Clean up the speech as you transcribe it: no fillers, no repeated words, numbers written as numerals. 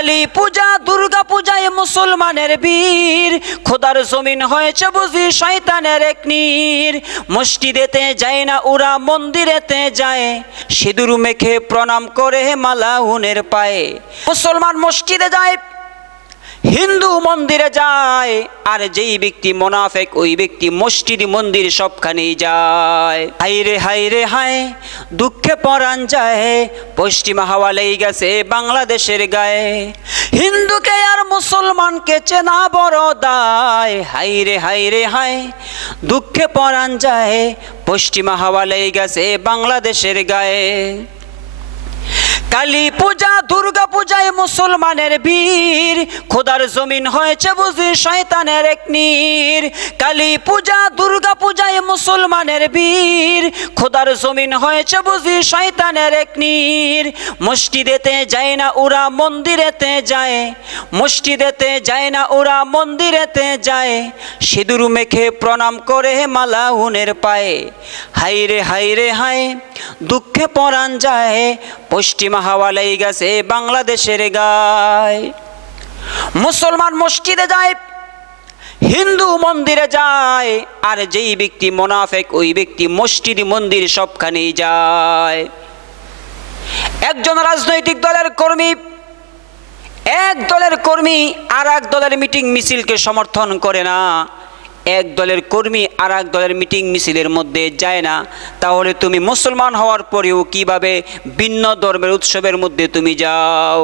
কালী পূজা দুর্গা পূজায় মুসলমানের বীর, খোদার জমিন হয়েছে বুঝি শয়তানের এক নীর। মসজিদেতে যায় না ওরা মন্দিরেতে যায়, সিঁদুর মেখে প্রণাম করে মালাউনের পায়ে। মুসলমান মসজিদে যায়, হিন্দু মন্দিরে যায়, আর যেই ব্যক্তি মুনাফিক ওই ব্যক্তি মসজিদ মন্দির সবখানেই যায়। হায়রে হায়রে হায়, দুঃখে পরাণ যায়, পশ্চিমা হাওয়া লেগে গেছে বাংলাদেশের গায়ে। হিন্দুকে আর মুসলমানকে চেনা বড় দায়। হায়রে হায়রে হায়, দুঃখে পরাণ যায়, পশ্চিমা হাওয়া লেগে গেছে বাংলাদেশের গায়ে। কালী পূজা দুর্গা পূজায় মুসলমানের বীর, খোদার জমিন হয়েছে বুঝি শয়তানের এক নীর। কালী পূজা দুর্গা পূজায় মুসলমানের বীর, খোদার জমিন হয়েছে বুঝি শয়তানের এক নীর। মসজিদেতে যায় না ওরা মন্দিরেতে যায়, মসজিদেতে যায় না ওরা মন্দিরেতে যায়, সিঁদুর মেখে প্রণাম করে মালাউনের পায়ে। হায়রে হায়রে হায়, দুঃখে পরাণ যায়, পশ্চিমা হাওয়া লেগে গেছে বাংলাদেশের গায়ে। মুসলমান মসজিদে যায়, হিন্দু মন্দিরে যায়, আর যেই ব্যক্তি মুনাফিক ওই ব্যক্তি মসজিদ মন্দির সবখানেই যায়। একজন রাজনৈতিক দলের কর্মী, এক দলের কর্মী আর এক দলের মিটিং মিছিলকে সমর্থন করে না, এক দলের কর্মী আর এক দলের মিটিং মিছিলের মধ্যে যায় না, তাহলে তুমি মুসলমান হওয়ার পরেও কিভাবে ভিন্ন ধর্মের উৎসবের মধ্যে তুমি যাও?